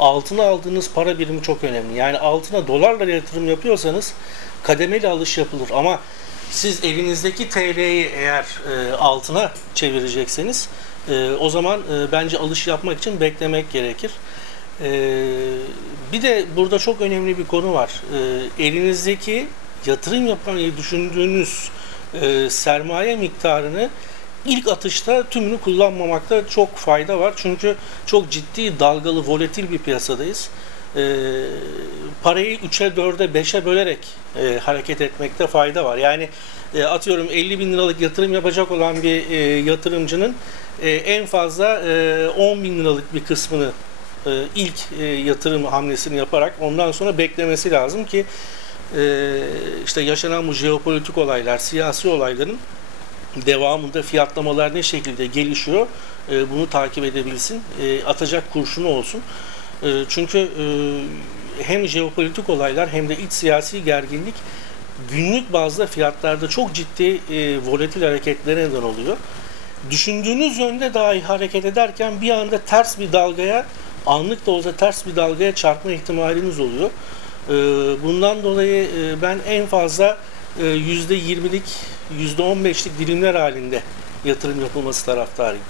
altına aldığınız para birimi çok önemli. Yani altına dolarla yatırım yapıyorsanız kademeli alış yapılır ama siz elinizdeki TL'yi eğer e, altına çevirecekseniz e, o zaman e, bence alış yapmak için beklemek gerekir. E, bir de burada çok önemli bir konu var. E, elinizdeki yatırım yapmayı düşündüğünüz e, sermaye miktarını ilk atışta tümünü kullanmamakta çok fayda var. Çünkü çok ciddi dalgalı, volatil bir piyasadayız. E, parayı 3'e, 4'e, 5'e bölerek e, hareket etmekte fayda var. Yani e, atıyorum 50 bin liralık yatırım yapacak olan bir e, yatırımcının e, en fazla e, 10 bin liralık bir kısmını e, ilk e, yatırım hamlesini yaparak ondan sonra beklemesi lazım ki e, işte yaşanan bu jeopolitik olaylar, siyasi olayların devamında fiyatlamalar ne şekilde gelişiyor e, bunu takip edebilsin. E, atacak kurşunu olsun. E, çünkü e, hem jeopolitik olaylar hem de iç siyasi gerginlik günlük bazda fiyatlarda çok ciddi e, volatil hareketlere neden oluyor. Düşündüğünüz yönde dahi hareket ederken bir anda ters bir dalgaya anlık da olsa ters bir dalgaya çarpma ihtimaliniz oluyor. E, bundan dolayı e, ben en fazla %20'lik, %15'lik dilimler halinde yatırım yapılması taraftarıyım.